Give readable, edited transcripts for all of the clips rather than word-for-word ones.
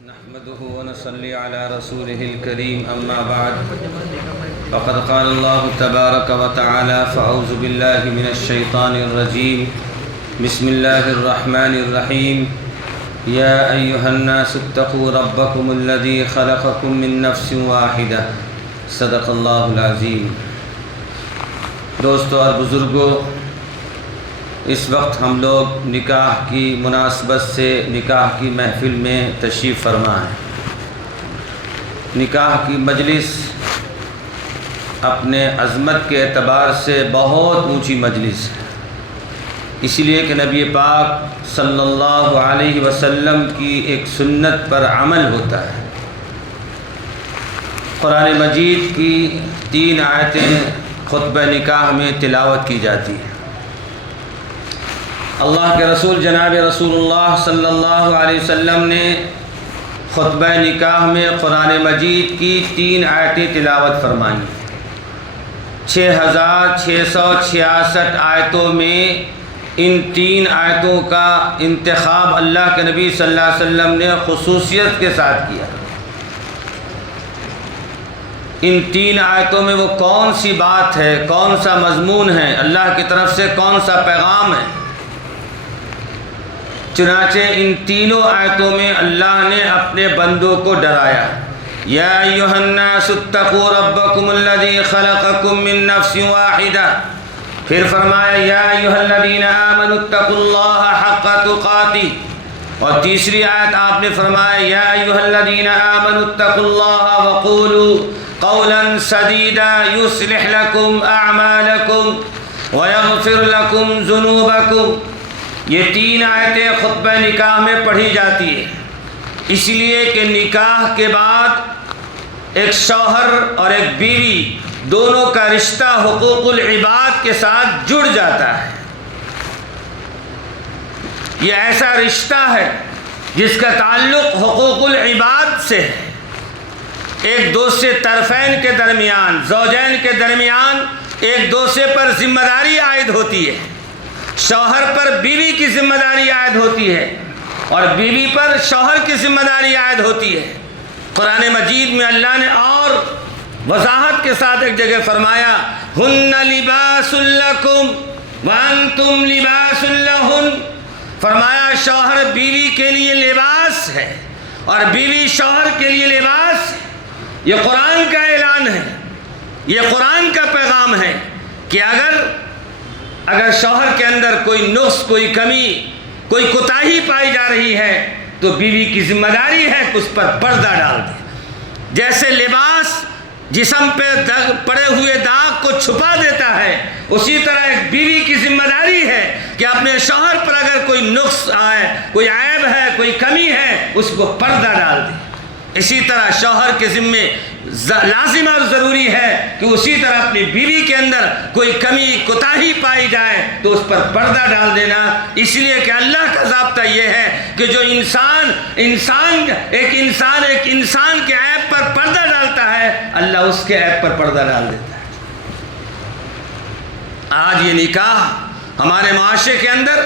نحمده ونصلي على رسوله الكريم أما بعد فقد قال الله تبارك وتعالى فأعوذ بالله من الشيطان الرجيم بسم الله الرحمن الرحيم يا أيها الناس اتقوا ربكم الذي خلقكم من نفس واحدة صدق الله العظيم۔ دوستو اور بزرگوں، اس وقت ہم لوگ نکاح کی مناسبت سے نکاح کی محفل میں تشریف فرما ہیں۔ نکاح کی مجلس اپنے عظمت کے اعتبار سے بہت اونچی مجلس ہے، اس لیے کہ نبی پاک صلی اللہ علیہ وسلم کی ایک سنت پر عمل ہوتا ہے۔ قرآن مجید کی 3 آیتیں خطبہ نکاح میں تلاوت کی جاتی ہیں۔ اللہ کے رسول جناب رسول اللہ صلی اللہ علیہ وسلم نے خطبہ نکاح میں قرآن مجید کی 3 آیتیں تلاوت فرمائیں۔ 6666 آیتوں میں ان 3 آیتوں کا انتخاب اللہ کے نبی صلی اللہ علیہ وسلم نے خصوصیت کے ساتھ کیا۔ ان 3 آیتوں میں وہ کون سی بات ہے، کون سا مضمون ہے، اللہ کی طرف سے کون سا پیغام ہے؟ چنانچہ ان تینوں آیتوں میں اللہ نے اپنے بندوں کو ڈرایا۔ یا ایھا الناس اتقوا ربکم الذی خلقکم من نفس واحدہ، پھر فرمایا یا ایھا الذین آمنوا اتقوا اللہ حق تقاتہ، اور تیسری آیت آپ نے فرمایا یا ایھا الذین آمنوا اتقوا اللہ وقولوا قولا سدیدا یصلح لکم اعمالکم ویغفر لکم ذنوبکم۔ یہ 3 آیتیں خطبہ نکاح میں پڑھی جاتی ہیں، اس لیے کہ نکاح کے بعد ایک شوہر اور ایک بیوی دونوں کا رشتہ حقوق العباد کے ساتھ جڑ جاتا ہے۔ یہ ایسا رشتہ ہے جس کا تعلق حقوق العباد سے ہے۔ ایک دوسرے طرفین کے درمیان، زوجین کے درمیان ایک دوسرے پر ذمہ داری عائد ہوتی ہے۔ شوہر پر بیوی کی ذمہ داری عائد ہوتی ہے اور بیوی پر شوہر کی ذمہ داری عائد ہوتی ہے۔ قرآن مجید میں اللہ نے اور وضاحت کے ساتھ ایک جگہ فرمایا ہن لباس لکم وانتم لباس لہن، فرمایا شوہر بیوی کے لیے لباس ہے اور بیوی شوہر کے لیے لباس ہے۔ یہ قرآن کا اعلان ہے، یہ قرآن کا پیغام ہے کہ اگر شوہر کے اندر کوئی نقص، کوئی کمی، کوئی کوتاہی پائی جا رہی ہے تو بیوی کی ذمہ داری ہے کہ اس پر پردہ ڈال دے۔ جیسے لباس جسم پہ پڑے ہوئے داغ کو چھپا دیتا ہے، اسی طرح ایک بیوی کی ذمہ داری ہے کہ اپنے شوہر پر اگر کوئی نقص آئے، کوئی عیب ہے، کوئی کمی ہے، اس کو پردہ ڈال دے۔ اسی طرح شوہر کے ذمے لازم اور ضروری ہے کہ اسی طرح اپنی بیوی کے اندر کوئی کمی کوتاہی پائی جائے تو اس پر پردہ ڈال دینا، اس لیے کہ اللہ کا ضابطہ یہ ہے کہ جو ایک انسان کے عیب پر پردہ ڈالتا ہے، اللہ اس کے عیب پر پردہ ڈال دیتا ہے۔ آج یہ نکاح ہمارے معاشرے کے اندر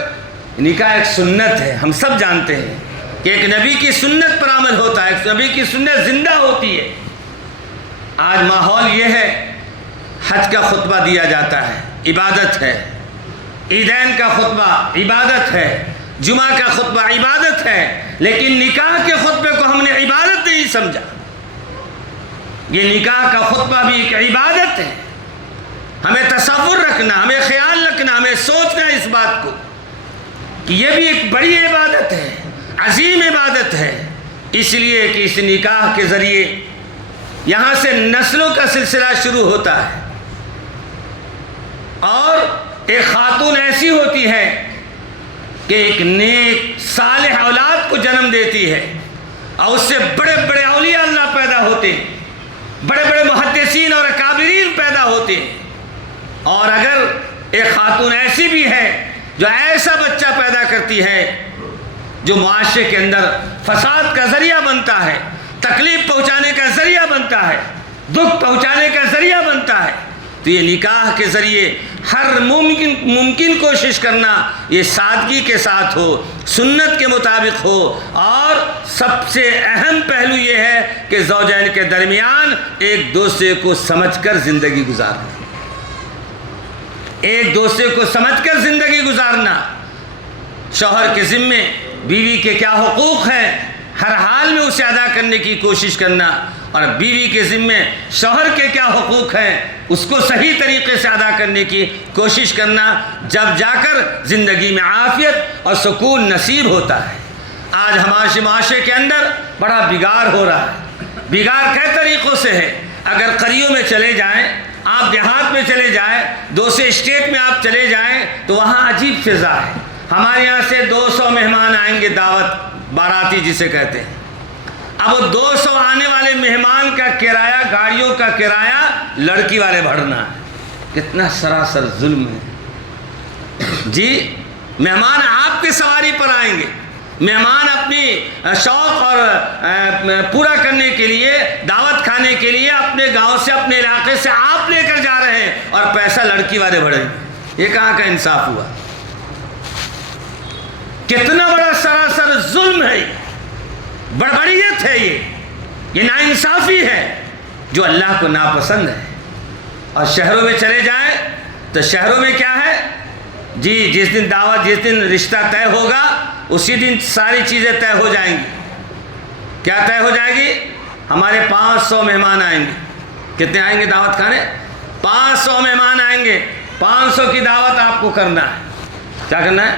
نکاح ایک سنت ہے، ہم سب جانتے ہیں کہ ایک نبی کی سنت پر عمل ہوتا ہے، ایک نبی کی سنت زندہ ہوتی ہے۔ آج ماحول یہ ہے، حج کا خطبہ دیا جاتا ہے، عبادت ہے، عیدین کا خطبہ عبادت ہے، جمعہ کا خطبہ عبادت ہے، لیکن نکاح کے خطبے کو ہم نے عبادت نہیں سمجھا۔ یہ نکاح کا خطبہ بھی ایک عبادت ہے۔ ہمیں تصور رکھنا، ہمیں خیال رکھنا، ہمیں سوچنا اس بات کو کہ یہ بھی ایک بڑی عبادت ہے، عظیم عبادت ہے، اس لیے کہ اس نکاح کے ذریعے یہاں سے نسلوں کا سلسلہ شروع ہوتا ہے، اور ایک خاتون ایسی ہوتی ہے کہ ایک نیک صالح اولاد کو جنم دیتی ہے، اور اس سے بڑے بڑے اولیاء اللہ پیدا ہوتے ہیں، بڑے بڑے محدثین اور اکابرین پیدا ہوتے ہیں۔ اور اگر ایک خاتون ایسی بھی ہے جو ایسا بچہ پیدا کرتی ہے جو معاشرے کے اندر فساد کا ذریعہ بنتا ہے، تکلیف پہنچانے کا ذریعہ بنتا ہے، دکھ پہنچانے کا ذریعہ بنتا ہے، تو یہ نکاح کے ذریعے ہر ممکن کوشش کرنا یہ سادگی کے ساتھ ہو، سنت کے مطابق ہو، اور سب سے اہم پہلو یہ ہے کہ زوجین کے درمیان ایک دوسرے کو سمجھ کر زندگی گزارنا، ایک دوسرے کو سمجھ کر زندگی گزارنا۔ شوہر کے ذمے بیوی کے کیا حقوق ہیں، ہر حال میں اسے ادا کرنے کی کوشش کرنا، اور بیوی کے ذمے شوہر کے کیا حقوق ہیں اس کو صحیح طریقے سے ادا کرنے کی کوشش کرنا، جب جا کر زندگی میں عافیت اور سکون نصیب ہوتا ہے۔ آج ہمارے معاشرے کے اندر بڑا بگاڑ ہو رہا ہے۔ بگاڑ کئی طریقوں سے ہے۔ اگر قریوں میں چلے جائیں، آپ دیہات میں چلے جائیں، دوسرے اسٹیٹ میں آپ چلے جائیں تو وہاں عجیب فضا ہے۔ ہمارے یہاں سے 200 مہمان آئیں گے، دعوت باراتی جسے کہتے ہیں۔ اب وہ 200 آنے والے مہمان کا کرایہ، گاڑیوں کا کرایہ لڑکی والے بھرنا ہے۔ کتنا سراسر ظلم ہے جی۔ مہمان آپ کے سواری پر آئیں گے، مہمان اپنی شوق اور پورا کرنے کے لیے، دعوت کھانے کے لیے اپنے گاؤں سے، اپنے علاقے سے آپ لے کر جا رہے ہیں، اور پیسہ لڑکی والے بھریں گے۔ یہ کہاں کا انصاف ہوا؟ کتنا بڑا سراسر ظلم ہے، بڑبڑیت ہے، یہ ناانصافی ہے جو اللہ کو ناپسند ہے۔ اور شہروں میں چلے جائیں تو شہروں میں کیا ہے جی، جس دن دعوت، جس دن رشتہ طے ہوگا اسی دن ساری چیزیں طے ہو جائیں گی۔ کیا طے ہو جائے گی؟ ہمارے 500 مہمان آئیں گے۔ کتنے آئیں گے دعوت کھانے؟ 500 مہمان آئیں گے، 500 کی دعوت آپ کو کرنا ہے۔ کیا کرنا ہے؟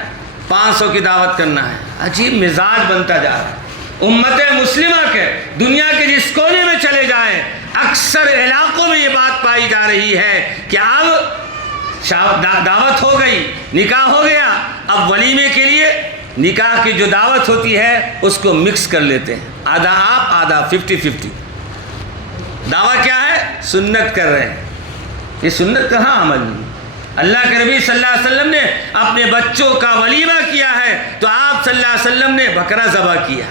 500 کی دعوت کرنا ہے۔ عجیب مزاج بنتا جا رہا ہے امت مسلمہ کے۔ دنیا کے جس کونے میں چلے جائیں، اکثر علاقوں میں یہ بات پائی جا رہی ہے کہ اب دعوت ہو گئی، نکاح ہو گیا، اب ولیمے کے لیے نکاح کی جو دعوت ہوتی ہے اس کو مکس کر لیتے ہیں، آدھا آپ آدھا 50-50۔ دعویٰ کیا ہے؟ سنت کر رہے ہیں۔ یہ سنت کہاں عمل نہیں۔ اللہ کے نبی صلی اللہ علیہ وسلم نے اپنے بچوں کا ولیمہ کیا ہے تو آپ صلی اللہ علیہ وسلم نے بکرا ذبح کیا،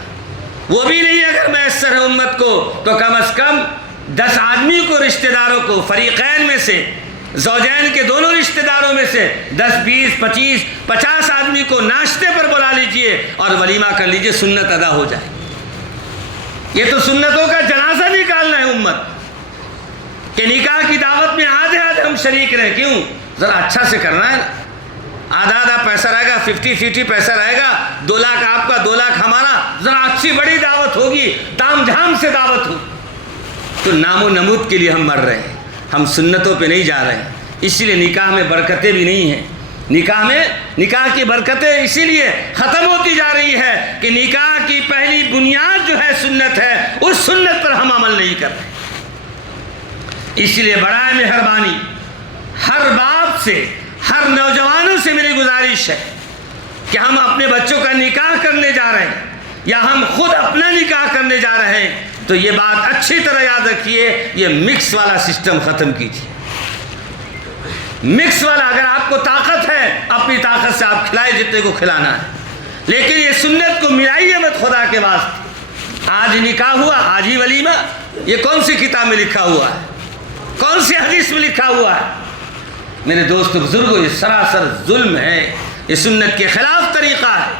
وہ بھی نہیں اگر میسر ہے امت کو تو کم از کم 10 آدمی کو، رشتہ داروں کو، فریقین میں سے، زوجین کے دونوں رشتہ داروں میں سے 10 20 25 50 آدمی کو ناشتے پر بلا لیجئے اور ولیمہ کر لیجئے، سنت ادا ہو جائے۔ یہ تو سنتوں کا جنازہ نکالنا ہے امت کہ نکاح کی دعوت میں آدھے ہم شریک رہیں۔ کیوں؟ ذرا اچھا سے کرنا ہے نا۔ آدھا پیسہ رہے گا، 50-50 پیسہ رہے گا، 2 لاکھ آپ کا 2 لاکھ ہمارا، ذرا اچھی بڑی دعوت ہوگی، تام جھام سے دعوت ہوگی۔ تو نام و نمود کے لیے ہم مر رہے ہیں، ہم سنتوں پہ نہیں جا رہے ہیں۔ اسی لیے نکاح میں برکتیں بھی نہیں ہیں۔ نکاح کی برکتیں اسی لیے ختم ہوتی جا رہی ہے کہ نکاح کی پہلی بنیاد جو ہے سنت ہے، اس سنت پر ہم عمل نہیں کر رہے۔ اسی لیے برائے مہربانی ہر باپ سے، ہر نوجوانوں سے میری گزارش ہے کہ ہم اپنے بچوں کا نکاح کرنے جا رہے ہیں یا ہم خود اپنا نکاح کرنے جا رہے ہیں تو یہ بات اچھی طرح یاد رکھیے، یہ مکس والا سسٹم ختم کیجیے۔ مکس والا، اگر آپ کو طاقت ہے اپنی طاقت سے آپ کھلائے جتنے کو کھلانا ہے، لیکن یہ سنت کو ملائیے مت خدا کے واسطے۔ آج نکاح ہوا، آج ہی ولیمہ، یہ کون سی کتاب میں لکھا ہوا ہے؟ کون سی حدیث میں لکھا ہوا ہے؟ میرے دوست بزرگوں، یہ سراسر ظلم ہے، یہ سنت کے خلاف طریقہ ہے۔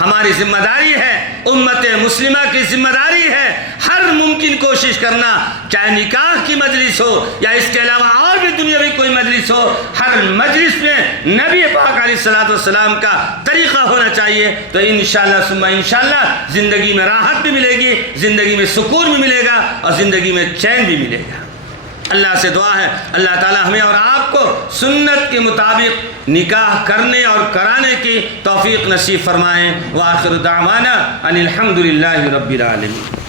ہماری ذمہ داری ہے، امت مسلمہ کی ذمہ داری ہے ہر ممکن کوشش کرنا، چاہے نکاح کی مجلس ہو یا اس کے علاوہ اور بھی دنیاوی کوئی مجلس ہو، ہر مجلس میں نبی پاک علیہ الصلوۃ والسلام کا طریقہ ہونا چاہیے۔ تو انشاءاللہ ثم انشاءاللہ زندگی میں راحت بھی ملے گی، زندگی میں سکون بھی ملے گا، اور زندگی میں چین بھی ملے گا۔ اللہ سے دعا ہے اللہ تعالی ہمیں اور آپ کو سنت کے مطابق نکاح کرنے اور کرانے کی توفیق نصیب فرمائیں۔ وآخر دعوانا ان الحمد للہ رب العالمین۔